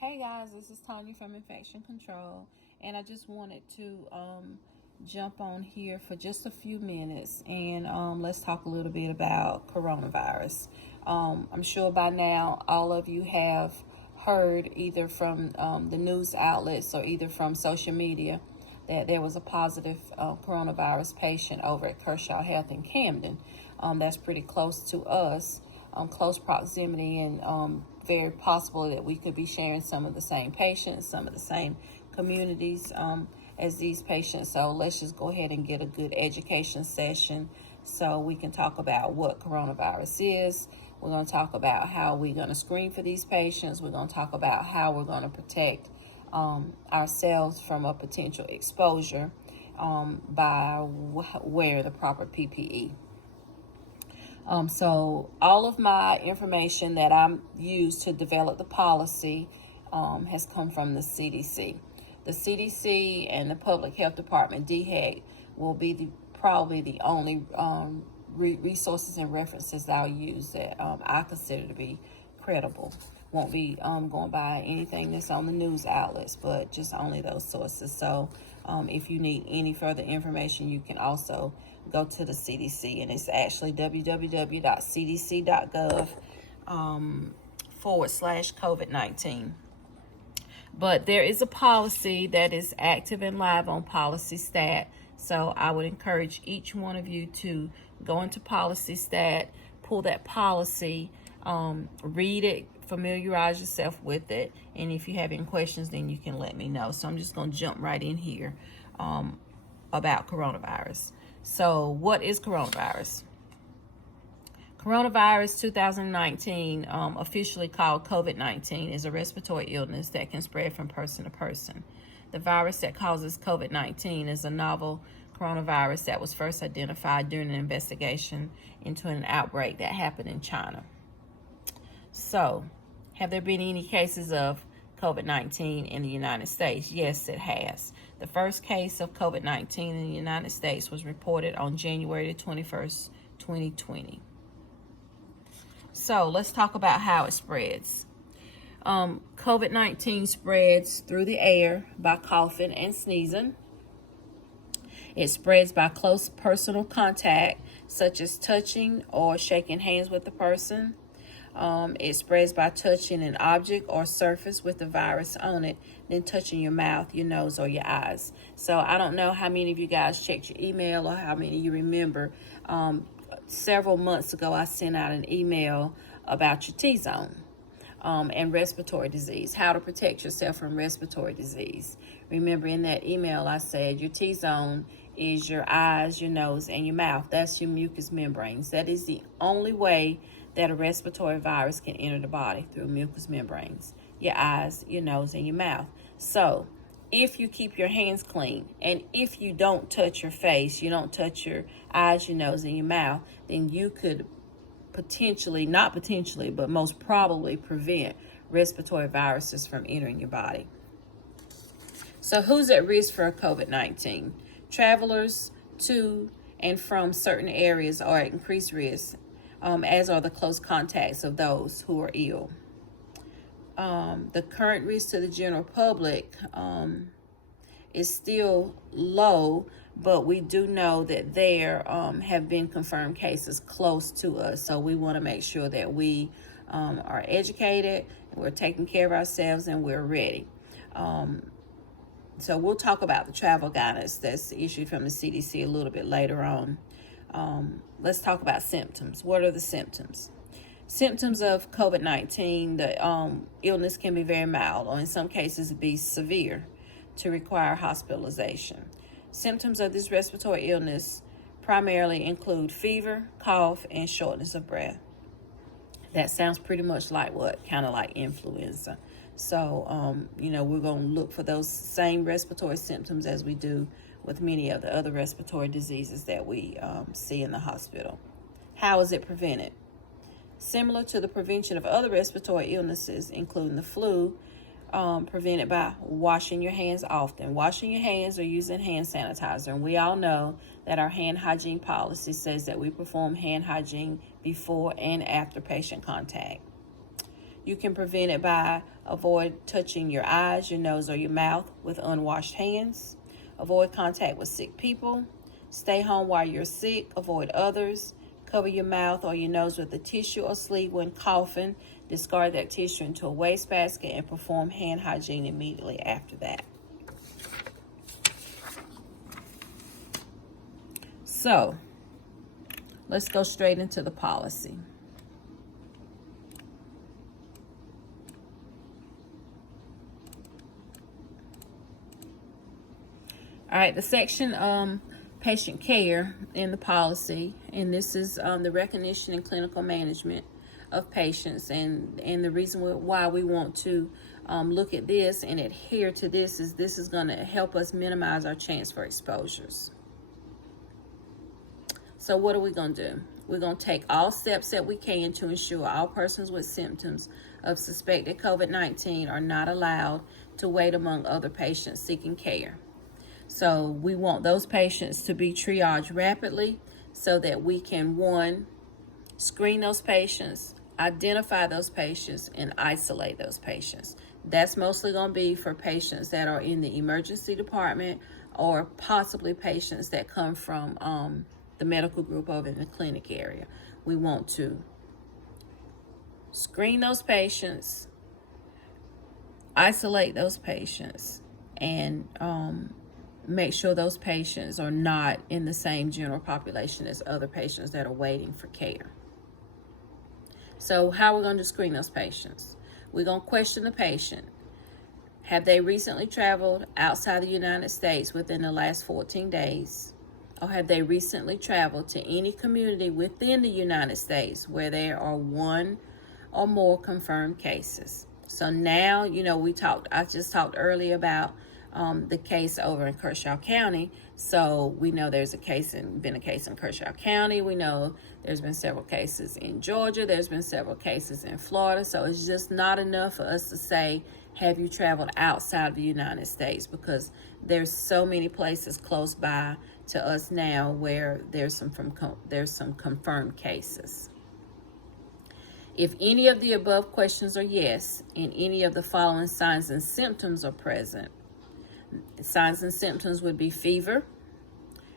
Hey guys, this is Tanya from Infection Control, and I just wanted to jump on here for just a few minutes and let's talk a little bit about coronavirus. I'm sure by now all of you have heard either from the news outlets or either from social media that there was a positive coronavirus patient over at Kershaw Health in Camden. That's pretty close to us, close proximity, and very possible that we could be sharing some of the same patients, some of the same communities as these patients. So let's just go ahead and get a good education session so we can talk about what coronavirus is. We're going to talk about how we're going to screen for these patients. We're going to talk about how we're going to protect ourselves from a potential exposure by wearing the proper PPE. So all of my information that I used to develop the policy has come from the CDC. The CDC and the Public Health Department, DHEC, will be probably the only resources and references that I'll use that I consider to be credible. Won't be going by anything that's on the news outlets, but just only those sources. So if you need any further information, you can also go to the CDC, and it's actually www.cdc.gov /COVID-19. But there is a policy that is active and live on PolicyStat. So I would encourage each one of you to go into PolicyStat, pull that policy, read it, familiarize yourself with it. And if you have any questions, then you can let me know. So I'm just going to jump right in here about coronavirus. So what is coronavirus? Coronavirus 2019, officially called COVID-19, is a respiratory illness that can spread from person to person. The virus that causes COVID-19 is a novel coronavirus that was first identified during an investigation into an outbreak that happened in China. So, have there been any cases of COVID-19 in the United States? Yes, it has. The first case of COVID-19 in the United States was reported on January 21st, 2020. So let's talk about how it spreads. COVID-19 spreads through the air by coughing and sneezing. It spreads by close personal contact, such as touching or shaking hands with the person. It spreads by touching an object or surface with the virus on it, then touching your mouth, your nose, or your eyes. So I don't know how many of you guys checked your email or how many of you remember. Several months ago, I sent out an email about your T-zone and respiratory disease, how to protect yourself from respiratory disease. Remember, in that email, I said your T-zone is your eyes, your nose, and your mouth. That's your mucous membranes. That is the only way that a respiratory virus can enter the body, through mucous membranes, your eyes, your nose, and your mouth. So if you keep your hands clean, and if you don't touch your face, you don't touch your eyes, your nose, and your mouth, then you could potentially, not potentially, but most probably prevent respiratory viruses from entering your body. So who's at risk for COVID-19? Travelers to and from certain areas are at increased risk, as are the close contacts of those who are ill. The current risk to the general public is still low, but we do know that there have been confirmed cases close to us. So we want to make sure that we are educated, we're taking care of ourselves, and we're ready. So we'll talk about the travel guidance that's issued from the CDC a little bit later on. Let's talk about symptoms. What are the symptoms? Symptoms of COVID-19, the illness can be very mild, or in some cases be severe to require hospitalization. Symptoms of this respiratory illness primarily include fever, cough, and shortness of breath. That sounds pretty much like what? Kind of like influenza. So, we're going to look for those same respiratory symptoms as we do with many of the other respiratory diseases that we see in the hospital. How is it prevented? Similar to the prevention of other respiratory illnesses, including the flu, prevented by washing your hands often. Washing your hands or using hand sanitizer. And we all know that our hand hygiene policy says that we perform hand hygiene before and after patient contact. You can prevent it by avoid touching your eyes, your nose, or your mouth with unwashed hands. Avoid contact with sick people. Stay home while you're sick. Avoid others. Cover your mouth or your nose with a tissue or sleeve when coughing. Discard that tissue into a wastebasket and perform hand hygiene immediately after that. So, let's go straight into the policy. All right, the section patient care in the policy, and this is the recognition and clinical management of patients, and the reason why we want to look at this and adhere to this is going to help us minimize our chance for exposures. So what are we going to do? We're going to take all steps that we can to ensure all persons with symptoms of suspected COVID-19 are not allowed to wait among other patients seeking care. So we want those patients to be triaged rapidly so that we can, one, screen those patients, identify those patients, and isolate those patients. That's mostly going to be for patients that are in the emergency department or possibly patients that come from the medical group over in the clinic area. We want to screen those patients, isolate those patients, and make sure those patients are not in the same general population as other patients that are waiting for care. So how are we going to screen those patients? We're going to question the patient. Have they recently traveled outside the United States within the last 14 days? Or have they recently traveled to any community within the United States where there are one or more confirmed cases? So now, I just talked earlier about the case over in Kershaw County. So we know there's been a case in Kershaw County. We know there's been several cases in Georgia. There's been several cases in Florida. So it's just not enough for us to say, have you traveled outside of the United States? Because there's so many places close by to us now where there's some confirmed cases. If any of the above questions are yes, and any of the following signs and symptoms are present, signs and symptoms would be fever,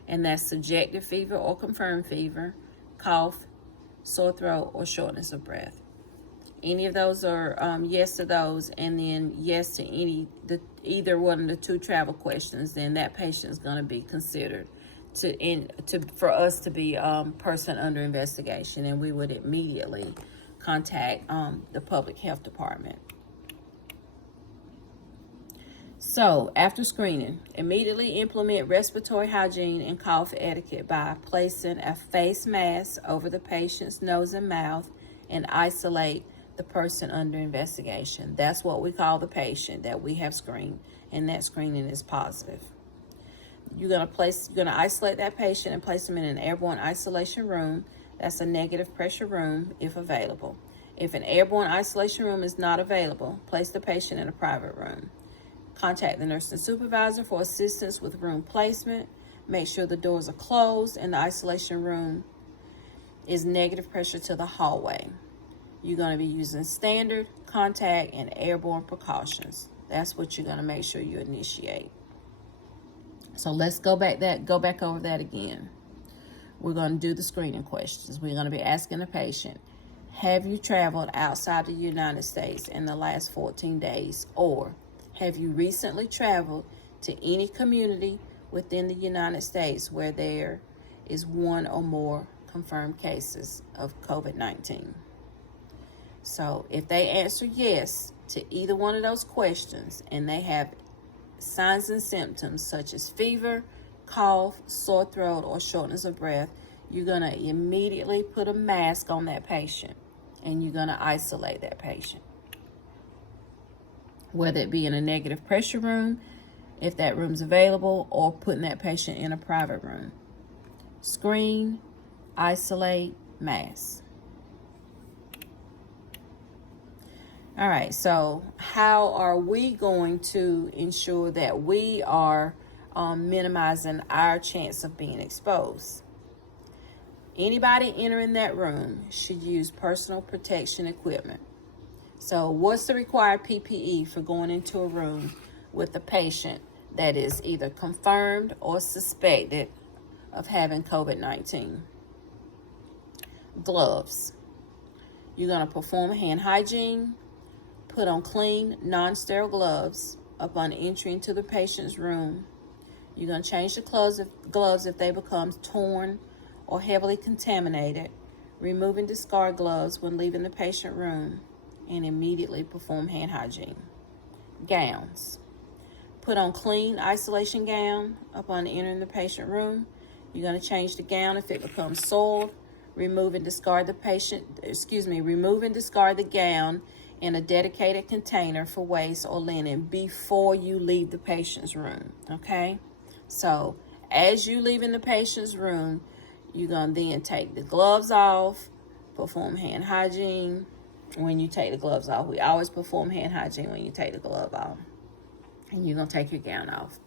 and that's subjective fever or confirmed fever, cough, sore throat, or shortness of breath. Any of those are yes to those, and then yes to either one of the two travel questions, then that patient is going to be considered for us to be person under investigation, and we would immediately contact the public health department. So, after screening, immediately implement respiratory hygiene and cough etiquette by placing a face mask over the patient's nose and mouth and isolate the person under investigation. That's what we call the patient that we have screened, and that screening is positive. You're going to isolate that patient and place them in an airborne isolation room. That's a negative pressure room if available. If an airborne isolation room is not available, place the patient in a private room. Contact the nursing supervisor for assistance with room placement. Make sure the doors are closed and the isolation room is negative pressure to the hallway. You're going to be using standard, contact, and airborne precautions. That's what you're going to make sure you initiate. So let's go back over that again. We're going to do the screening questions. We're going to be asking the patient, have you traveled outside the United States in the last 14 days? Or have you recently traveled to any community within the United States where there is one or more confirmed cases of COVID-19? So if they answer yes to either one of those questions and they have signs and symptoms such as fever, cough, sore throat, or shortness of breath, you're going to immediately put a mask on that patient and you're going to isolate that patient. Whether it be in a negative pressure room, if that room's available, or putting that patient in a private room. Screen, isolate, mask. All right, so how are we going to ensure that we are minimizing our chance of being exposed? Anybody entering that room should use personal protection equipment. So what's the required PPE for going into a room with a patient that is either confirmed or suspected of having COVID-19? Gloves. You're going to perform hand hygiene, put on clean, non-sterile gloves upon entry into the patient's room. You're going to change the gloves if they become torn or heavily contaminated. Remove and discard gloves when leaving the patient room, and immediately perform hand hygiene. Gowns. Put on clean isolation gown upon entering the patient room. You're going to change the gown if it becomes soiled. Remove and discard the gown in a dedicated container for waste or linen before you leave the patient's room. Okay? So as you leave in the patient's room, you're going to then take the gloves off, perform hand hygiene. When you take the gloves off, we always perform hand hygiene when you take the glove off. And you're going to take your gown off.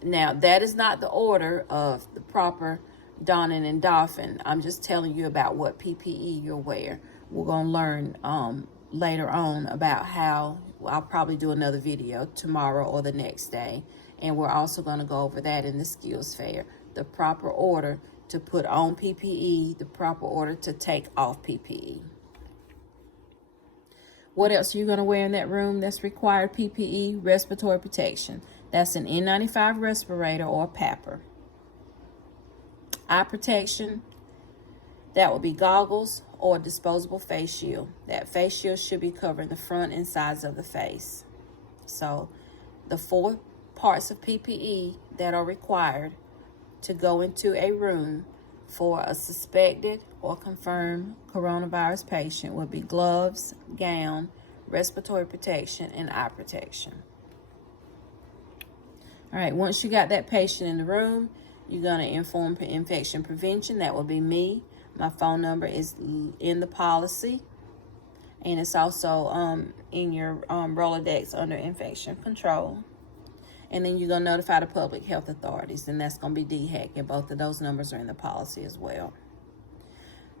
Now, that is not the order of the proper donning and doffing. I'm just telling you about what PPE you'll wear. We're going to learn later on about how. I'll probably do another video tomorrow or the next day. And we're also going to go over that in the skills fair. The proper order to put on PPE, the proper order to take off PPE. What else are you going to wear in that room that's required PPE? Respiratory protection. That's an N95 respirator or a PAPR. Eye protection. That will be goggles or a disposable face shield. That face shield should be covering the front and sides of the face. So the 4 parts of PPE that are required to go into a room for a suspected or confirmed coronavirus patient would be gloves, gown, respiratory protection, and eye protection. All right, once you got that patient in the room, you're going to inform infection prevention. That will be me. My phone number is in the policy, and it's also in your Rolodex under infection control. And then you're going to notify the public health authorities, and that's going to be DHEC, and both of those numbers are in the policy as well.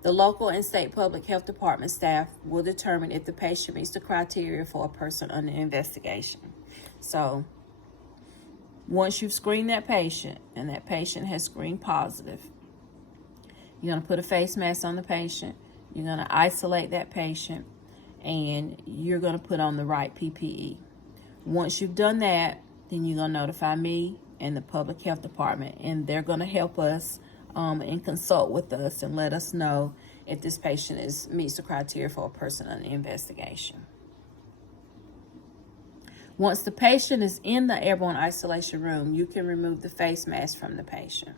The local and state public health department staff will determine if the patient meets the criteria for a person under investigation. So once you've screened that patient and that patient has screened positive, you're going to put a face mask on the patient, you're going to isolate that patient, and you're going to put on the right PPE. Once you've done that, then you're going to notify me and the public health department, and they're going to help us and consult with us and let us know if this patient meets the criteria for a person under investigation. Once the patient is in the airborne isolation room, you can remove the face mask from the patient.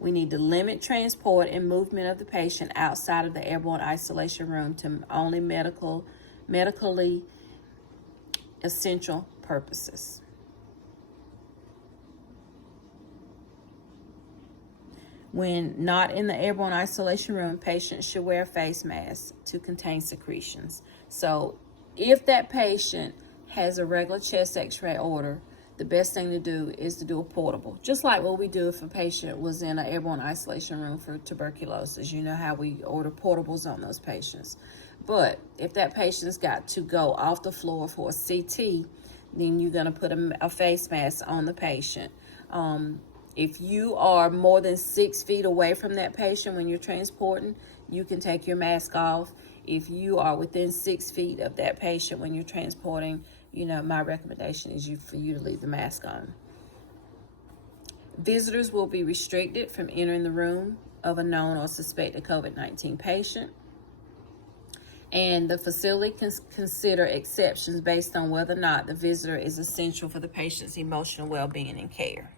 We need to limit transport and movement of the patient outside of the airborne isolation room to only medically essential purposes. When not in the airborne isolation room, patients should wear a face mask to contain secretions. So if that patient has a regular chest x-ray order, the best thing to do is to do a portable. Just like what we do if a patient was in an airborne isolation room for tuberculosis. You know how we order portables on those patients. But if that patient's got to go off the floor for a CT, then you're going to put a face mask on the patient. If you are more than 6 feet away from that patient when you're transporting, you can take your mask off. If you are within 6 feet of that patient when you're transporting, my recommendation is for you to leave the mask on. Visitors will be restricted from entering the room of a known or suspected COVID-19 patient. And the facility can consider exceptions based on whether or not the visitor is essential for the patient's emotional well-being and care.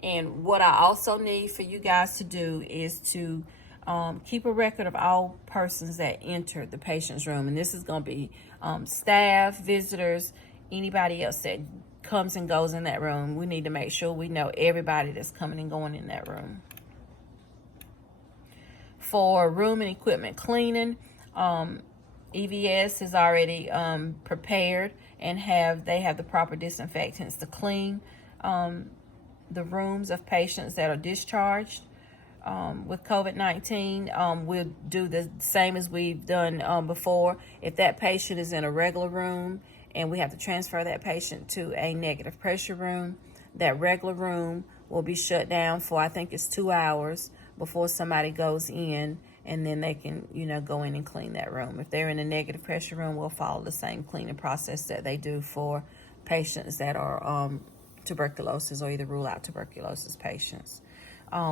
And what I also need for you guys to do is to keep a record of all persons that entered the patient's room. And this is going to be staff, visitors, anybody else that comes and goes in that room. We need to make sure we know everybody that's coming and going in that room. For room and equipment cleaning, EVS is already prepared and they have the proper disinfectants to clean the rooms of patients that are discharged. with COVID-19. We'll do the same as we've done before. If that patient is in a regular room and we have to transfer that patient to a negative pressure room, that regular room will be shut down for, I think it's 2 hours before somebody goes in, and then they can, go in and clean that room. If they're in a negative pressure room, we'll follow the same cleaning process that they do for patients that are tuberculosis or either rule out tuberculosis patients.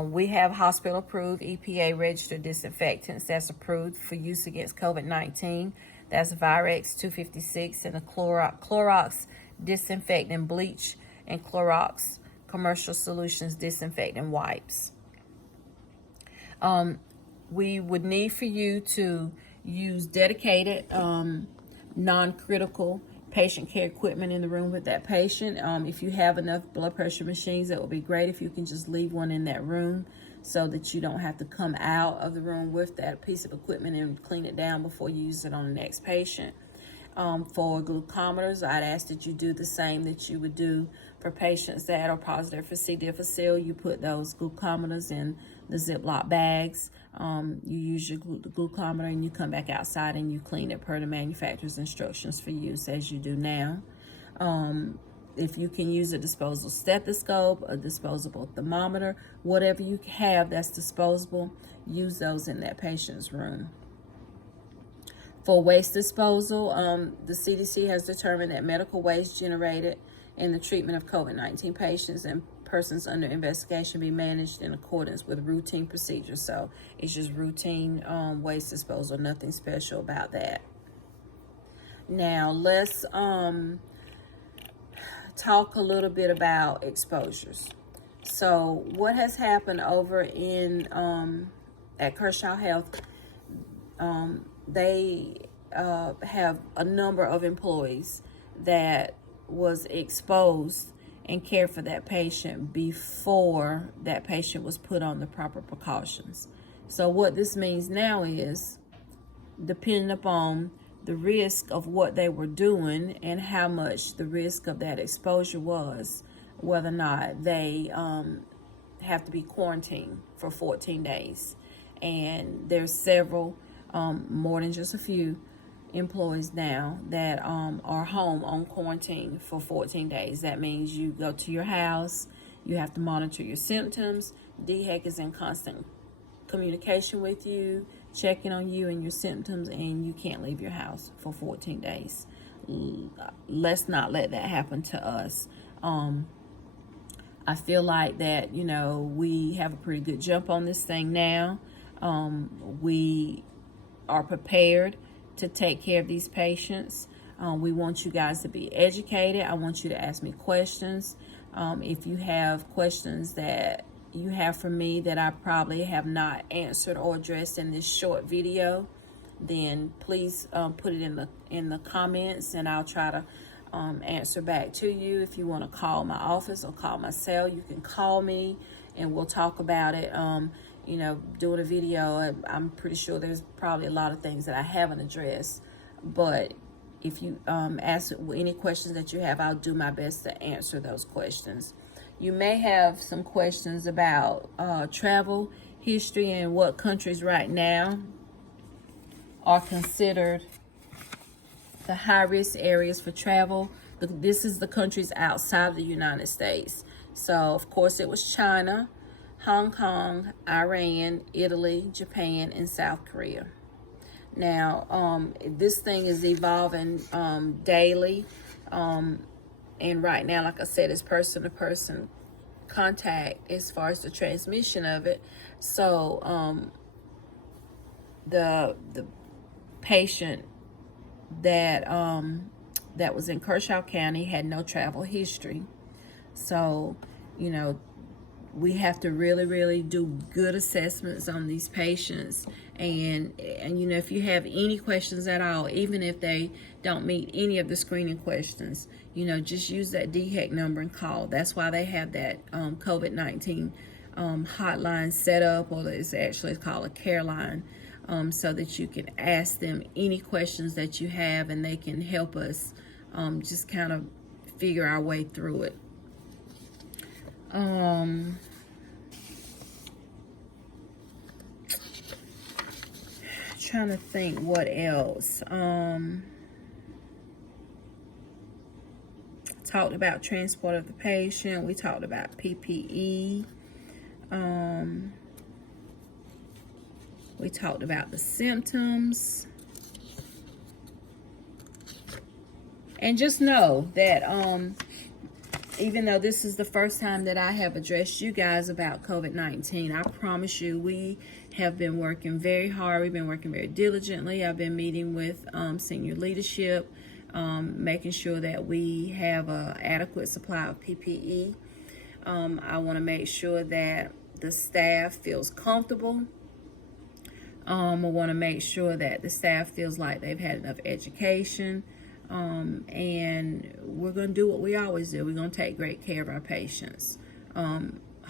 We have hospital-approved, EPA-registered disinfectants that's approved for use against COVID-19. That's Virex 256 and the Clorox disinfectant bleach and Clorox commercial solutions disinfectant wipes. We would need for you to use dedicated non-critical patient care equipment in the room with that patient. If you have enough blood pressure machines, that would be great if you can just leave one in that room so that you don't have to come out of the room with that piece of equipment and clean it down before you use it on the next patient. For glucometers, I'd ask that you do the same that you would do for patients that are positive for C. difficile. You put those glucometers in the Ziploc bags. You use your glucometer and you come back outside and you clean it per the manufacturer's instructions for use as you do now. If you can use a disposable stethoscope, a disposable thermometer, whatever you have that's disposable, use those in that patient's room. For waste disposal, the CDC has determined that medical waste generated in the treatment of COVID-19 patients and persons under investigation be managed in accordance with routine procedures. So it's just routine waste disposal, nothing special about that. Now let's talk a little bit about exposures. So what has happened over in at Kershaw Health, they have a number of employees that was exposed and cared for that patient before that patient was put on the proper precautions. So what this means now is, depending upon the risk of what they were doing and how much the risk of that exposure was, whether or not they have to be quarantined for 14 days. And there's several, more than just a few, employees now that are home on quarantine for 14 days. That means you go to your house, you have to monitor your symptoms. DHEC is in constant communication with you, checking on you and your symptoms, and you can't leave your house for 14 days. Let's not let that happen to us. I feel like that, we have a pretty good jump on this thing now. We are prepared to take care of these patients. We want you guys to be educated. I want you to ask me questions. If you have questions that you have for me that I probably have not answered or addressed in this short video, then please put it in the comments, and I'll try to answer back to you. If you want to call my office or call my cell, you can call me and we'll talk about it. Doing a video, I'm pretty sure there's probably a lot of things that I haven't addressed, but if you ask any questions that you have, I'll do my best to answer those questions. You may have some questions about travel history and what countries right now are considered the high-risk areas for travel. This is the countries outside of the United States. So, of course, it was China, Hong Kong, Iran, Italy, Japan, and South Korea. Now, this thing is evolving daily. And right now, like I said, it's person-to-person contact as far as the transmission of it. So, the patient that that was in Kershaw County had no travel history. So, we have to really do good assessments on these patients. And if you have any questions at all, even if they don't meet any of the screening questions, just use that DHEC number and call. That's why they have that COVID-19 hotline set up, or it's actually called a care line, so that you can ask them any questions that you have, and they can help us just kind of figure our way through it. trying to think what else. Talked about transport of the patient. We talked about PPE. We talked about the symptoms. And just know that even though this is the first time that I have addressed you guys about COVID-19, I promise you we have been working very hard. We've been working very diligently. I've been meeting with senior leadership, making sure that we have an adequate supply of PPE. I want to make sure that the staff feels comfortable. I want to make sure that the staff feels like they've had enough education. And we're going to do what we always do. We're going to take great care of our patients.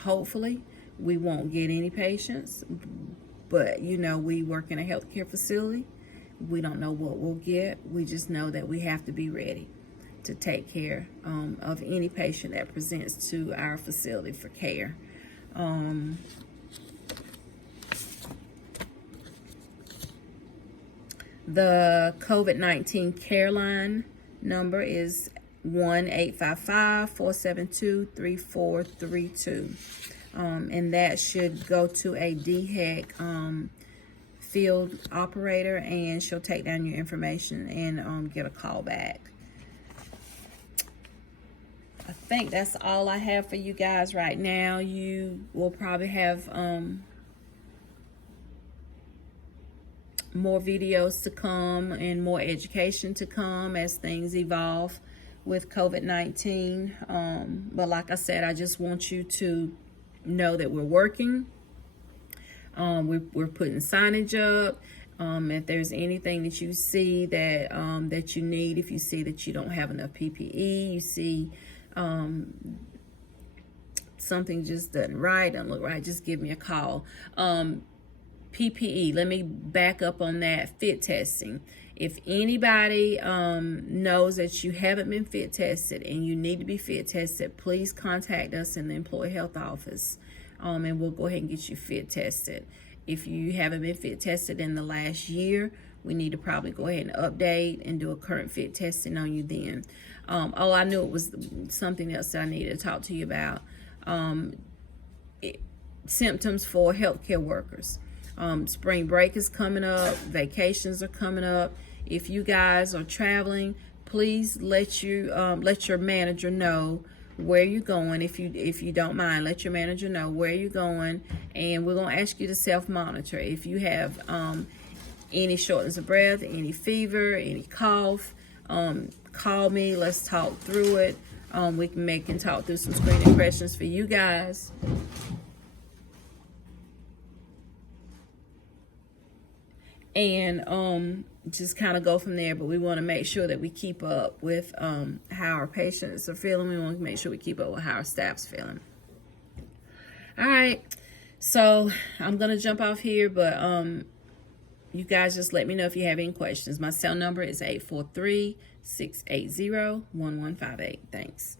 Hopefully, we won't get any patients, but you know, we work in a healthcare facility. We don't know what we'll get. We just know that we have to be ready to take care of any patient that presents to our facility for care. The COVID-19 care line number is 1-855-472-3432. And that should go to a DHEC field operator, and she'll take down your information and get a call back. I think that's all I have for you guys right now. You will probably have more videos to come and more education to come as things evolve with COVID-19. But like I said, I just want you to know that we're working. We're putting signage up. If there's anything that you see that that you need, if you see that you don't have enough PPE, you see something just doesn't look right, just give me a call. PPE, let me back up on that. Fit testing. If anybody knows that you haven't been fit tested and you need to be fit tested, please contact us in the Employee Health Office, and we'll go ahead and get you fit tested. If you haven't been fit tested in the last year, we need to probably go ahead and update and do a current fit testing on you then. Oh, I knew it was something else that I needed to talk to you about. Symptoms for healthcare workers. Spring break is coming up. Vacations are coming up. If you guys are traveling, please let your manager know where you're going. If you don't mind, let your manager know where you're going, and we're gonna ask you to self-monitor. If you have any shortness of breath, any fever, any cough, call me. Let's talk through it. We can talk through some screening questions for you guys. And just kind of go from there. But we want to make sure that we keep up with how our patients are feeling. We want to make sure we keep up with how our staff's feeling. All right, so I'm gonna jump off here, but you guys just let me know if you have any questions. My cell number is 843-680-1158. Thanks.